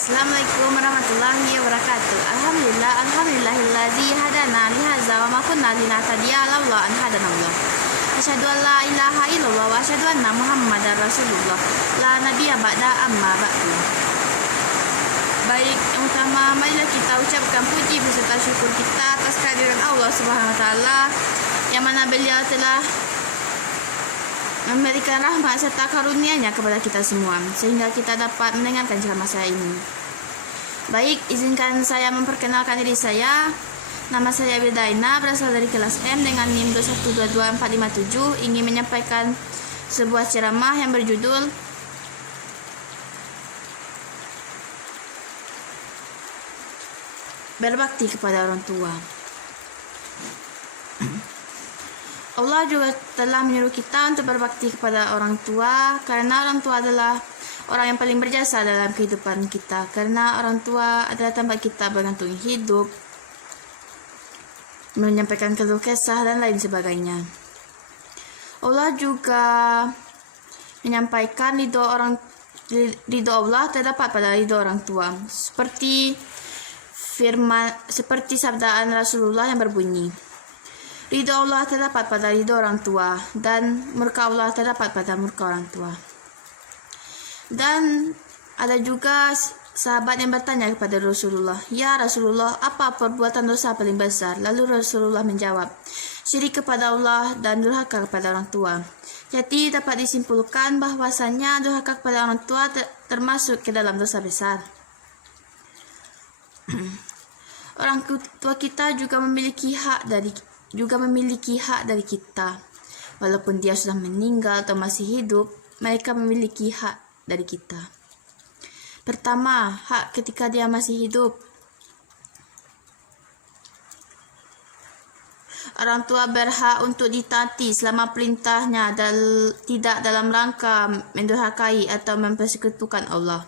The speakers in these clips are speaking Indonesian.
Assalamualaikum warahmatullahi wabarakatuh. Alhamdulillahillazi hadana lihaza wa ma kunna linahtadiya laula an hadanallah. Asyhadu an la ilaha illallah wa asyhadu anna Muhammadar Rasulullah. La nabiyya ba'da amma ba'du. Baik, yang utama marilah kita ucapkan puji beserta syukur kita atas kehadiran Allah Subhanahu wa taala yang mana beliau telah memberikan rahmat serta karunia-Nya kepada kita semua sehingga kita dapat mendengarkan ceramah saya ini. Baik, izinkan saya memperkenalkan diri saya. Nama saya Wildaina, berasal dari kelas M dengan NIM 2122457, ingin menyampaikan sebuah ceramah yang berjudul Berbakti kepada orang tua. Allah juga telah menyuruh kita untuk berbakti kepada orang tua karena orang tua adalah orang yang paling berjasa dalam kehidupan kita, karena orang tua adalah tempat kita bergantung hidup, menyampaikan keluh kesah dan lain sebagainya. Allah juga menyampaikan ridho Allah terdapat pada ridho orang tua, seperti sabdaan Rasulullah yang berbunyi, ridho Allah terdapat pada ridho orang tua dan murka Allah terdapat pada murka orang tua. Dan ada juga sahabat yang bertanya kepada Rasulullah, "Ya Rasulullah, apa perbuatan dosa paling besar?" Lalu Rasulullah menjawab, "Syirik kepada Allah dan durhaka kepada orang tua." Jadi dapat disimpulkan bahwasanya durhaka kepada orang tua termasuk ke dalam dosa besar. Orang tua kita juga memiliki hak dari kita. Walaupun dia sudah meninggal atau masih hidup, mereka memiliki hak dari kita. Pertama, hak ketika dia masih hidup. Orang tua berhak untuk ditaati selama perintahnya dan tidak dalam rangka mendurhakai atau mempersekutukan Allah.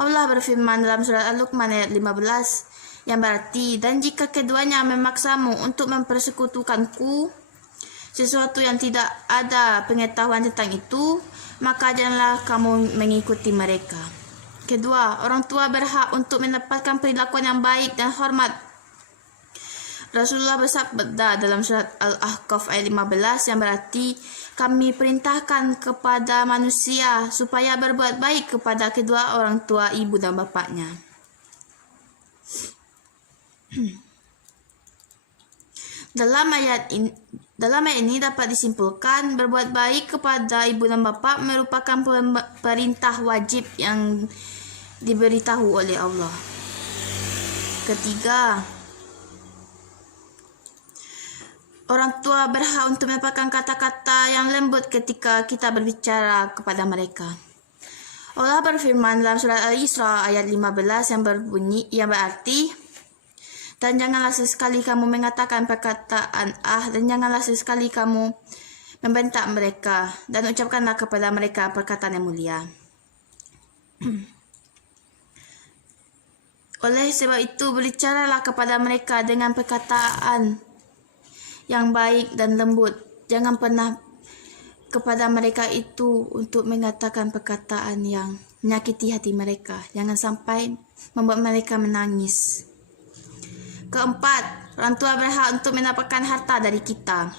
Allah berfirman dalam surat Al-Luqman ayat 15 yang berarti, "Dan jika keduanya memaksamu untuk mempersekutukanku, sesuatu yang tidak ada pengetahuan tentang itu, maka janganlah kamu mengikuti mereka." Kedua, orang tua berhak untuk mendapatkan perlakuan yang baik dan hormat. Rasulullah bersabda dalam surat Al-Ahqaf ayat 15 yang berarti, "Kami perintahkan kepada manusia supaya berbuat baik kepada kedua orang tua, ibu dan bapaknya." Dalam ayat ini dapat disimpulkan berbuat baik kepada ibu dan bapa merupakan perintah wajib yang diberitahu oleh Allah. Ketiga, orang tua berhak untuk mendapatkan kata-kata yang lembut ketika kita berbicara kepada mereka. Allah berfirman dalam surat Al-Isra ayat 15 yang berarti, "Dan janganlah sesekali kamu mengatakan perkataan dan janganlah sesekali kamu membentak mereka, dan ucapkanlah kepada mereka perkataan yang mulia." Oleh sebab itu, berbicaralah kepada mereka dengan perkataan yang baik dan lembut. Jangan pernah kepada mereka itu untuk mengatakan perkataan yang menyakiti hati mereka. Jangan sampai membuat mereka menangis. Keempat, orang tua berhak untuk mendapatkan harta dari kita.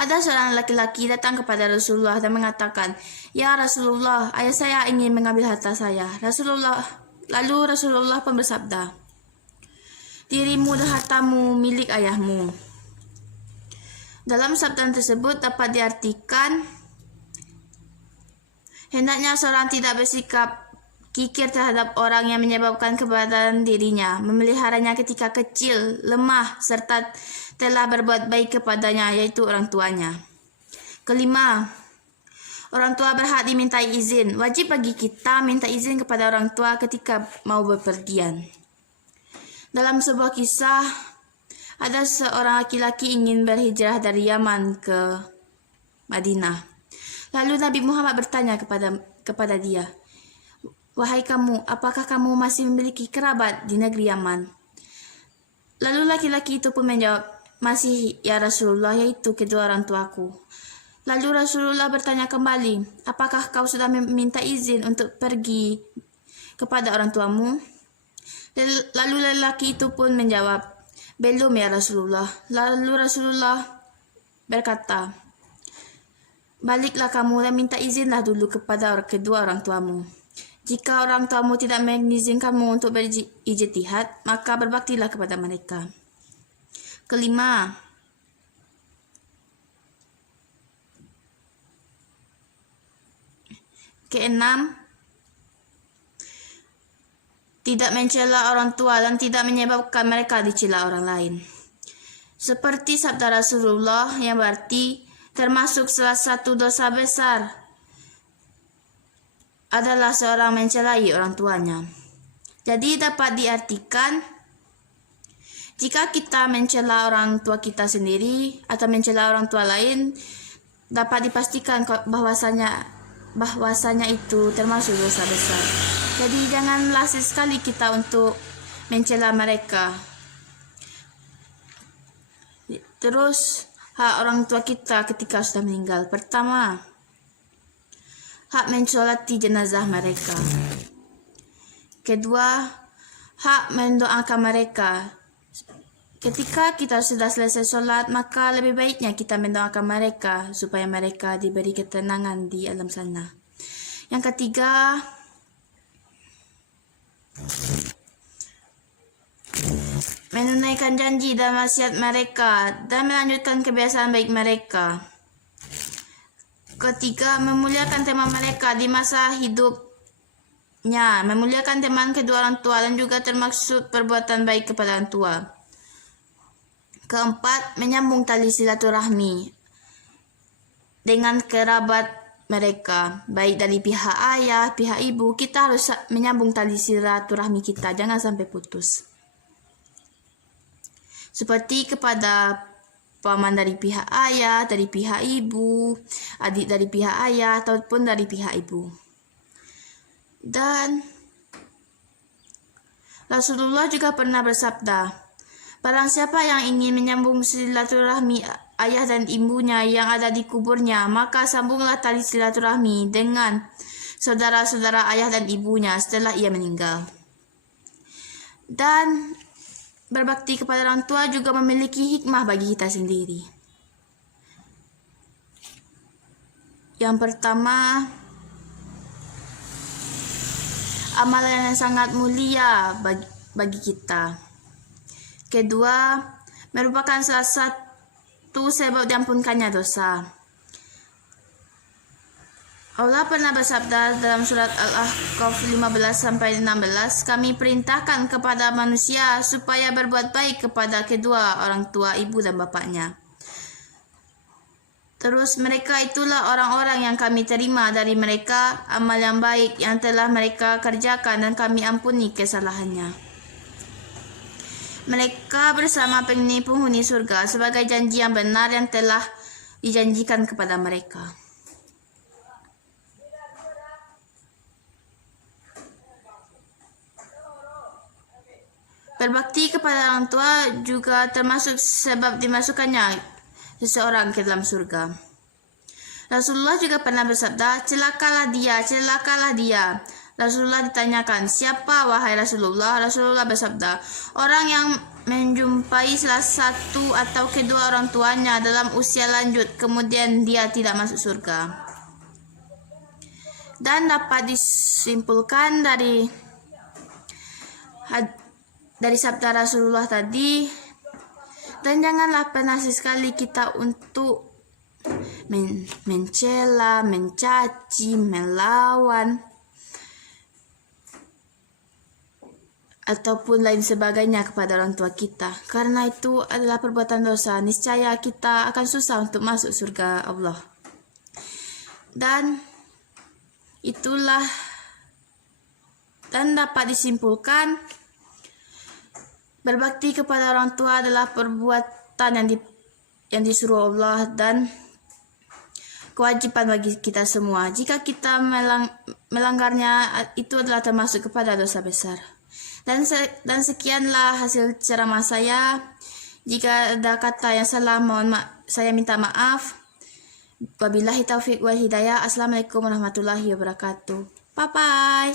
Ada seorang laki-laki datang kepada Rasulullah dan mengatakan, "Ya Rasulullah, ayah saya ingin mengambil harta saya." Lalu Rasulullah pun bersabda, "Dirimu dan hartamu milik ayahmu." Dalam sabda tersebut dapat diartikan, hendaknya seorang tidak bersikap kikir terhadap orang yang menyebabkan keberadaan dirinya, memeliharanya ketika kecil, lemah, serta telah berbuat baik kepadanya, yaitu orang tuanya. Kelima, orang tua berhak dimintai izin. Wajib bagi kita minta izin kepada orang tua ketika mau bepergian. Dalam sebuah kisah, ada seorang laki-laki ingin berhijrah dari Yaman ke Madinah. Lalu Nabi Muhammad bertanya kepada dia, "Wahai kamu, apakah kamu masih memiliki kerabat di negeri Yaman?" Lalu laki-laki itu pun menjawab, "Masih ya Rasulullah, yaitu kedua orang tuaku." Lalu Rasulullah bertanya kembali, "Apakah kau sudah meminta izin untuk pergi kepada orang tuamu? Lalu lelaki itu pun menjawab, belum ya Rasulullah. Lalu Rasulullah berkata, baliklah kamu dan minta izinlah dulu kepada kedua orang tuamu. Jika orang tuamu tidak mengizinkanmu untuk berijtihad, maka berbaktilah kepada mereka. Kelima, keenam, tidak mencela orang tua dan tidak menyebabkan mereka dicela orang lain. Seperti sabda Rasulullah yang berarti termasuk salah satu dosa besar adalah seorang mencelai orang tuanya. Jadi dapat diartikan, jika kita mencela orang tua kita sendiri atau mencela orang tua lain, dapat dipastikan bahwasanya itu termasuk dosa besar. Jadi janganlah sesekali kita untuk mencela mereka. Terus hak orang tua kita ketika sudah meninggal. Pertama, hak mensolati jenazah mereka. Kedua, hak mendoakan mereka. Ketika kita sudah selesai sholat, maka lebih baiknya kita mendoakan mereka supaya mereka diberi ketenangan di alam sana. Yang ketiga, menunaikan janji dan wasiat mereka dan melanjutkan kebiasaan baik mereka. Ketiga, memuliakan teman mereka di masa hidupnya, memuliakan teman kedua orang tua dan juga termaksud perbuatan baik kepada orang tua. Keempat, menyambung tali silaturahmi dengan kerabat mereka, baik dari pihak ayah, pihak ibu. Kita harus menyambung tali silaturahmi kita, jangan sampai putus. Seperti kepada paman dari pihak ayah, dari pihak ibu, adik dari pihak ayah, ataupun dari pihak ibu. Dan Rasulullah juga pernah bersabda, barang siapa yang ingin menyambung silaturahmi ayah dan ibunya yang ada di kuburnya, maka sambunglah tali silaturahmi dengan saudara-saudara ayah dan ibunya setelah ia meninggal. Dan berbakti kepada orang tua juga memiliki hikmah bagi kita sendiri. Yang pertama, amalan yang sangat mulia bagi kita. Kedua, merupakan salah satu sebab diampunkannya dosa. Allah pernah bersabda dalam surat Al-Ahqaf 15-16, kami perintahkan kepada manusia supaya berbuat baik kepada kedua orang tua, ibu dan bapaknya. Terus mereka itulah orang-orang yang kami terima dari mereka amal yang baik yang telah mereka kerjakan dan kami ampuni kesalahannya. Mereka bersama penghuni surga sebagai janji yang benar yang telah dijanjikan kepada mereka. Berbakti kepada orang tua juga termasuk sebab dimasukkannya seseorang ke dalam surga. Rasulullah juga pernah bersabda, celakalah dia. Rasulullah ditanyakan, siapa wahai Rasulullah? Rasulullah bersabda, orang yang menjumpai salah satu atau kedua orang tuanya dalam usia lanjut, kemudian dia tidak masuk surga. Dan dapat disimpulkan dari sabda Rasulullah tadi, dan janganlah pernah sekali kita untuk mencela, mencaci, melawan, ataupun lain sebagainya kepada orang tua kita. Karena itu adalah perbuatan dosa. Niscaya kita akan susah untuk masuk surga Allah. Dan itulah, dan dapat disimpulkan, berbakti kepada orang tua adalah perbuatan yang disuruh Allah dan kewajiban bagi kita semua. Jika kita melanggarnya, itu adalah termasuk kepada dosa besar. Dan sekianlah hasil ceramah saya. Jika ada kata yang salah, saya minta maaf. Wabillahi taufiq wal hidayah. Assalamualaikum warahmatullahi wabarakatuh. Bye bye.